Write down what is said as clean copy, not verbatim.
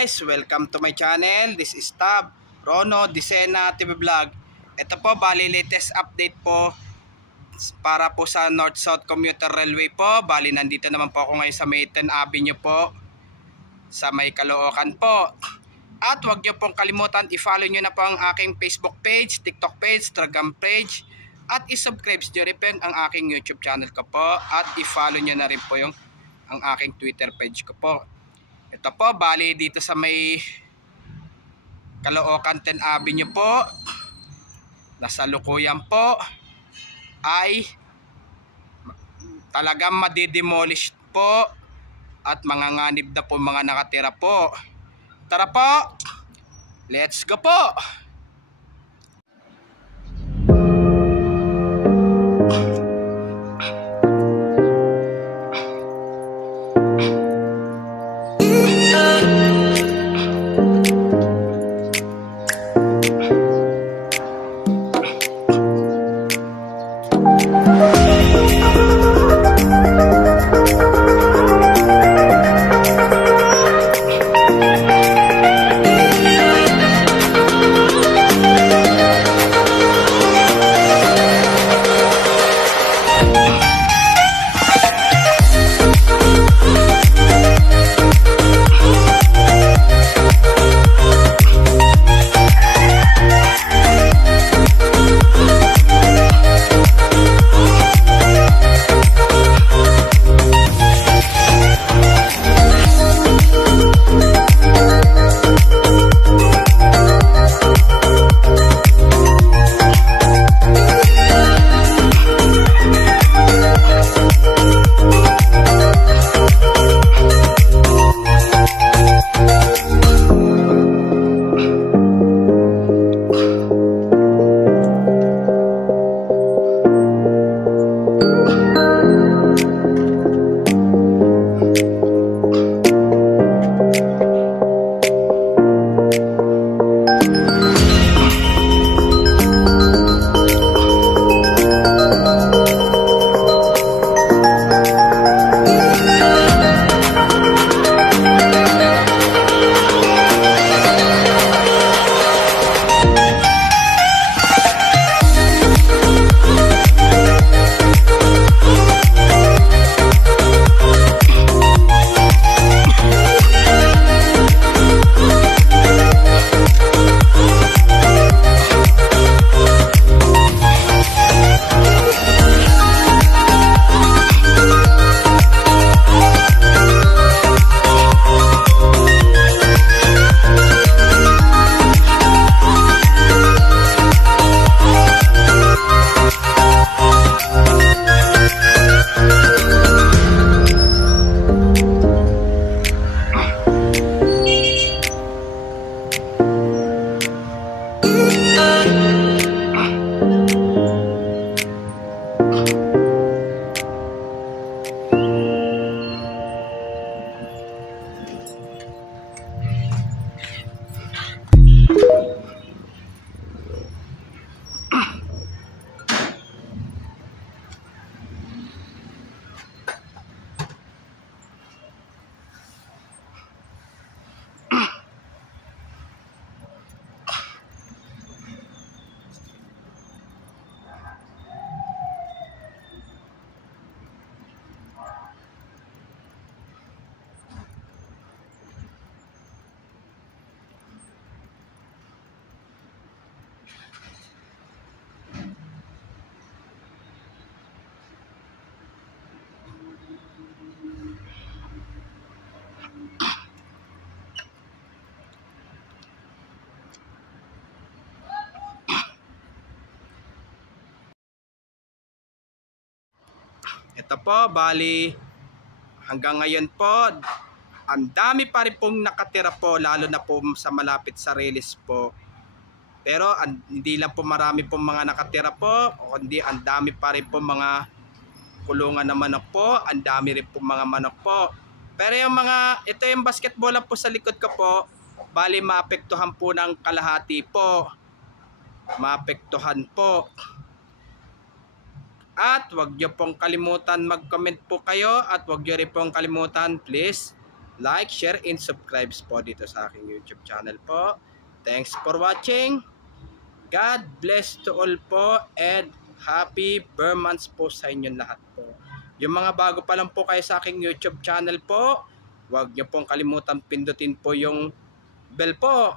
guys, welcome to my channel. This is Tab Rono Disena TV Vlog. Ito po, bali latest update po para po sa North-South Commuter Railway po. Bali nandito naman po ako ngayon sa May 10 Avenue po, sa may Caloocan po. At huwag nyo pong kalimutan, i-follow nyo na po ang aking Facebook page, TikTok page, Instagram page. At i-subscribe nyo rin po ang aking YouTube channel ko po. At i-follow nyo na rin po ang aking Twitter page ko po. Ito po, bali dito sa may Caloocan 10 Avenue po, nasa Lukuyan po, ay talagang madidemolish po at manganganib na po mga nakatira po. Tara po, let's go po! Ito po, bali hanggang ngayon po, ang dami pa rin pong nakatira po, lalo na po sa malapit sa Relis po. Pero hindi lang po marami pong mga nakatira po, kundi ang dami pa rin po mga kulungan na manok po, ang dami rin po mga manok po. Pero yung mga, ito yung basketball po sa likod ko po, bali maapektuhan po ng kalahati po. Maapektuhan po. At huwag nyo pong kalimutan mag-comment po kayo, at huwag nyo rin pong kalimutan please like, share, and subscribe po dito sa aking YouTube channel po. Thanks for watching. God bless to all po and happy Burmans po sa inyong lahat po. Yung mga bago pa lang po kayo sa aking YouTube channel po, huwag niyo pong kalimutan pindutin po yung bell po